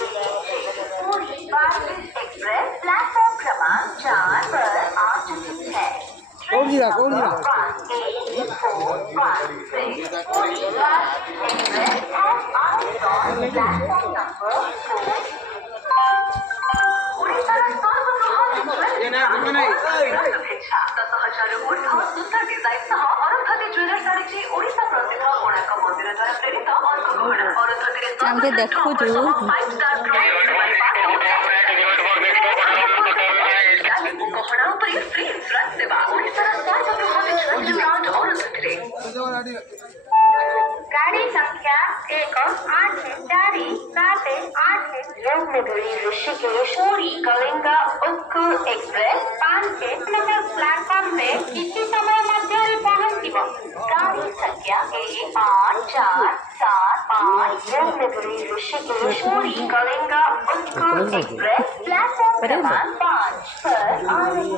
पूरी Bharat express platform क्रमांक 4 पर आ चुकी है। कौन सी था? पूरी Bharat express has arrived on platform number 4. उडीसाला शुभेच्छा. 10,000 ऊर्ध्व सुंदर डिझाईनसह अरुंधती ज्वेलर्स साडीची ओडिशा प्रसिद्ध कोणार्क मंदिराद्वारा प्रेरित अर्कगहना अरुंधतीରେ ଆମେ ଦେଖୁଛୁ ଗହଣା ଉପରେ ଫ୍ରି ଇନ୍ସୁରାନ୍ସ ସେବା ଓଡ଼ିଶାର ସର୍ବବୃହତ ଜୁଏଲାରୀ ବ୍ରାଣ୍ଡ ଅରୁନ୍ଧତୀରେ। गाड़ी संख्या 18478 Yamunotri Rishikesh Puri Kalinga Utkal express 5 number platform पे किसी समय मध्य पहुंचीब। गाड़ी संख्या 18475 यमुनोत्री ऋषिकेश पुरी कलिंगा उत्कल एक्सप्रेस प्लेटफॉर्म क्रमांक 5 पर आ रही